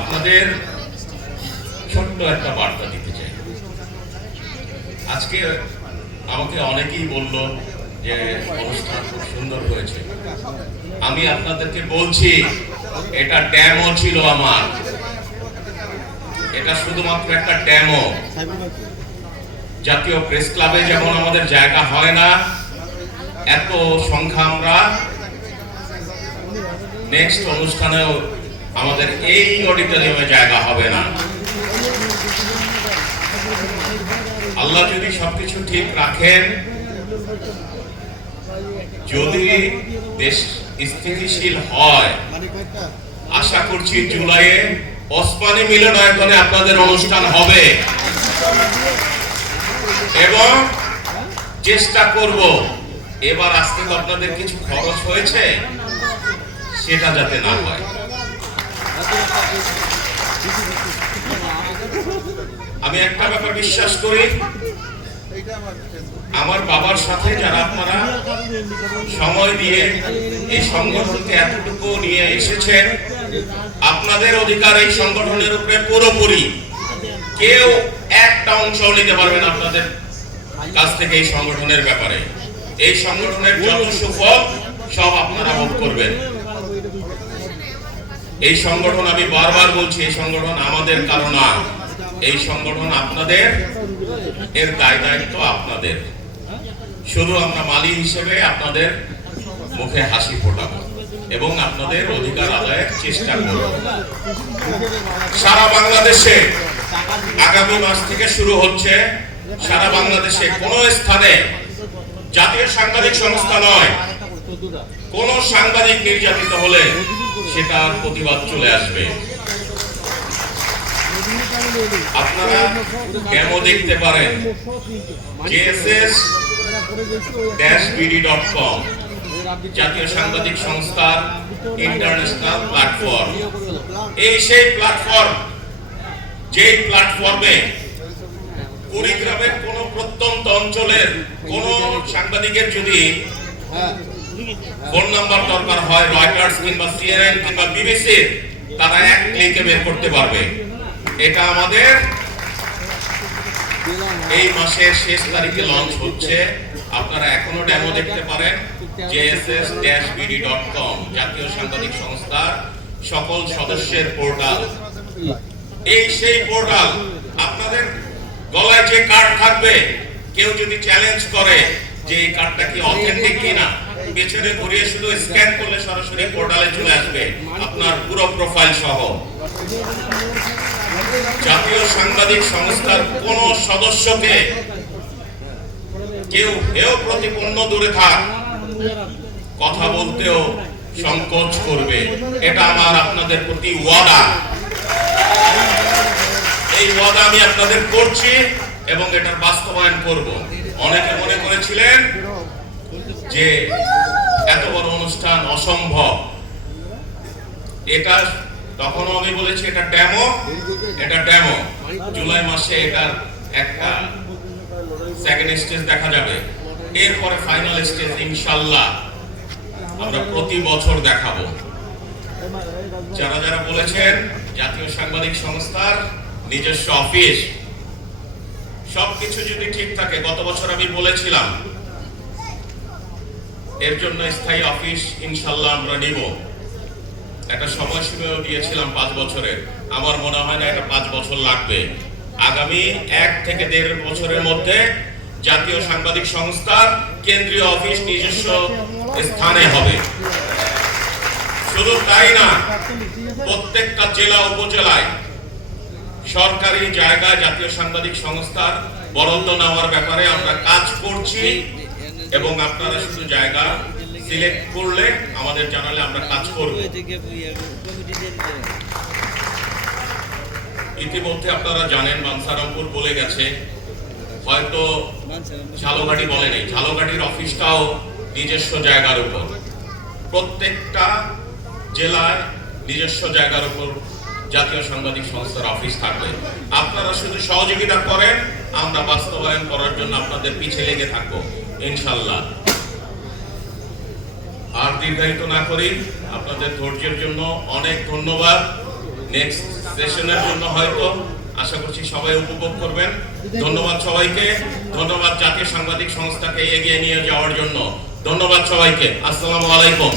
আপনাদের ছোট্ট একটা বার্তা দিতে চাই। আজকে আমাকে অনেকেই বলল যে অনুষ্ঠান খুব সুন্দর হয়েছে। আমি আপনাদেরকে বলছি, এটা ডেমো ছিল আমার, এটা শুধুমাত্র একটা ডেমো। জাতীয় প্রেস ক্লাবে যেমন আমাদের জায়গা হয় না, এত সংখ্যা আমরা নেক্সট অনুষ্ঠানেও আমাদের এই অডিটোরিয়ামে জায়গা হবে না। আল্লাহ যদি সবকিছু ঠিক রাখেন, যদি দেশ স্থিতিশীল হয়, আশা করছি জুলাইয়ে ওসমানী মিলনায়তনে আপনাদের অনুষ্ঠান হবে এবং চেষ্টা করব এবার আসতে তো আপনাদের কিছু খরচ হয়েছে, সেটা যাতে না হয়। আমি একটা ব্যাপার বিশ্বাস করি, আমার বাবার সাথে যারা আপনারা সময় দিয়ে এই সংগঠনকে এতটুকু নিয়ে এসেছেন, আপনাদের অধিকার এই সংগঠনের উপরে পুরোপুরি। কেউ একটা অংশ নিতে পারবেন আপনাদের কাছ থেকে এই সংগঠনের ব্যাপারে। এই সংগঠনের যত সুফল সব আপনারা ভোগ করবেন। এই সংগঠন, আমি বারবার বলছি, এই সংগঠন আমাদের কারণ না, এই সংগঠন আপনাদের, এর দায় দায়িত্ব আপনাদের। শুধু আমরা মালিক হিসেবে আপনাদের মুখে হাসি ফোটাবো এবং আপনাদের অধিকার আদায়ের চেষ্টা করব। সারা বাংলাদেশে আগামী মাস থেকে শুরু হচ্ছে, সারা বাংলাদেশে কোন স্থানে জাতীয় সাংবাদিক সংস্থা নয়, কোন সাংবাদিক নির্যাতিত হলে সেটার প্রতিবাদ চলে আসবে। আপনারা ডেমো দেখতে পারেন jss-bd.com, জাতীয় সাংবাদিক সংস্থার ইন্টারন্যাশনাল প্ল্যাটফর্ম। এই সেই প্ল্যাটফর্ম, যে প্ল্যাটফর্মে কুড়িগ্রামের কোন প্রত্যন্ত অঞ্চলের কোন সাংবাদিকের যদি ফোন নাম্বার দরকার হয়, রয়টার্স কিংবা সিএনএন কিংবা বিবিসি, তারা এক ক্লিকে বের করতে পারবে। এটা আমাদের এই মাসের শেষ তারিখে লঞ্চ হচ্ছে। আপনারা এখনো ডেমো দেখতে পারেন jss-bd.com, জাতীয় সাংবাদিক সংস্থার সকল সদস্যের পোর্টাল। এই সেই পোর্টাল, আপনাদের গলায় যে কার্ড থাকবে, কেউ যদি চ্যালেঞ্জ করে যে এই কার্ডটা কি অথেন্টিক কিনা, পেছনে ঘুরিয়ে শুধু স্ক্যান করলে সরাসরি পোর্টালে চলে আসবে আপনার পুরো প্রোফাইল সহ। জাতীয় সাংবাদিক সংস্থার কোন সদস্যকে কেউ হেয় প্রতিপন্ন দূরে থাক, কথা বলতেও সংকোচ করবে। এটা আমার আপনাদের প্রতি ওয়াদা। এই ওয়াদা আমি আপনাদের করছি এবং এটার বাস্তবায়ন করব। অনেকে মনে করেছিলেন যে এত বড় অনুষ্ঠান অসম্ভব, এটা তখনও আমি বলেছি এটা ডেমো, এটা ডেমো। জুলাই মাসে এটা একটা সেকেন্ড স্টেজ দেখা যাবে, এরপরে ফাইনাল স্টেজ ইনশাআল্লাহ আমরা প্রতি বছর দেখাবো। যারা যারা বলেছেন জাতীয় সাংবাদিক সংস্থার নিজস্ব অফিস, সবকিছু যদি ঠিক থাকে, গত বছর আমি বলেছিলাম এর জন্য স্থায়ী অফিস ইনশাআল্লাহ আমরা নিব। একটা সময়সীমাও দিয়েছিলাম 5 বছরের। আমার মনে হয় না এটা 5 বছর লাগবে। আগামী 1 থেকে 1.5 বছরের মধ্যে জাতীয় সাংবাদিক সংস্থার কেন্দ্রীয় অফিস নিজস্ব স্থানে হবে। শুধু তাই না, প্রত্যেকটা জেলা উপজেলায় সরকারি জায়গায় জাতীয় সাংবাদিক সংস্থার বরাদ্দ নেওয়ার ব্যাপারে আমরা কাজ করছি এবং আপনারা শুধু জায়গা সিলেক্ট করলে আমাদের জানালে আমরা কাজ করব। ইতিমধ্যে আপনারা জানেন বাঞ্ছারামপুর বলে গেছে, হয়তো ঝালকাঠি বলে নেই। ঝালকাঠির অফিসটাও নিজস্ব জায়গার উপর, প্রত্যেকটা জেলায় নিজস্ব জায়গার উপর জাতীয় সাংবাদিক সংস্থার অফিস থাকবে। আপনারা শুধু সহযোগিতা করেন, আমরা বাস্তবায়ন করার জন্য আপনাদের পিছে লেগে থাকবো ইনশাআল্লাহ। আর দীর্ঘায়িত না করি, আপনাদের ধৈর্যের জন্য অনেক ধন্যবাদ। নেক্সট সেশনের জন্য হয়তো আশা করছি সবাই উপভোগ করবেন। ধন্যবাদ সবাইকে, ধন্যবাদ জাতীয় সাংবাদিক সংস্থাকে এগিয়ে নিয়ে যাওয়ার জন্য, ধন্যবাদ সবাইকে। আসসালামু আলাইকুম।